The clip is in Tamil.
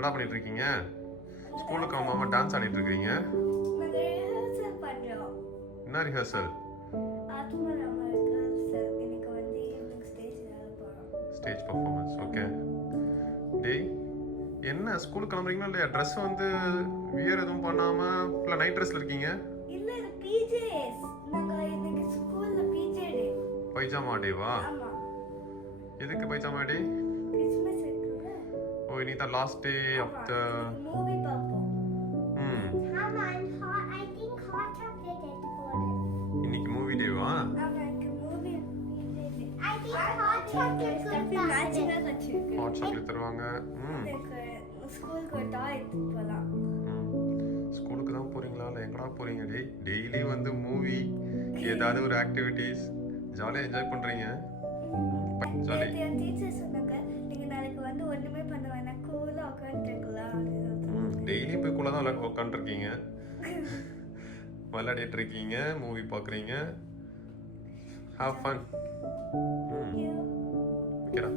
என்னடா பண்ணிட்டு இருக்கீங்க? ஸ்கூலுக்கு ஆகாம டான்ஸ் ஆடிட்டு இருக்கீங்க. என்ன ரிஹர்சல்? Stage performance. ஓகே. டேய், என்ன ஸ்கூலுக்கு கிளம்புறீங்களா இல்லையா? ட்ரெஸ் வந்து வியர் எதுவும் பண்ணாம இல்ல நைட் ட்ரெஸ்ல இருக்கீங்க? இல்ல இது பிஜேஸ். நாங்க இன்னைக்கு ஸ்கூல்ல பிஜே டே. பைஜாமா டேவா? ஆமா. எதுக்கு பைஜாமா டே? கிறிஸ்மஸ் இருக்குல்ல. ஓ, இன்னைக்கு தான் last day of the movie பாப்போம். ஆமா, I think hot chocolate எடுத்துக்கோங்க. இன்னைக்கு மூவி டேவா? எனக்கு மூவி பிஜே. I think hot chocolate கொடுத்தா மேட்சிங்கா வச்சிருக்கு. ஹாட் சாக்லேட் தருவாங்க. எனக்கு ஸ்கூலுக்கு ஒரு டாய் எடுத்துட்டு போலாம். ஸ்கூலுக்கு தான் போறீங்களா இல்லை எங்கடா போறீங்க? டெய்லி வந்து மூவி ஏதாவது ஒரு ஆக்டிவிட்டீஸ் ஜாலியாக என்ஜாய் பண்றீங்க. ஜாலி. என் டீச்சர் சொன்னாங்க நீங்க நாளைக்கு வந்து ஒண்ணுமே பண்ண வேணாம் கூலா உட்காந்துருக்கலாம். டெய்லி போய் கூட தான் உட்காந்துருக்கீங்க, விளையாடிட்டு இருக்கீங்க, மூவி பார்க்குறீங்க. Have fun. ஓகேடா.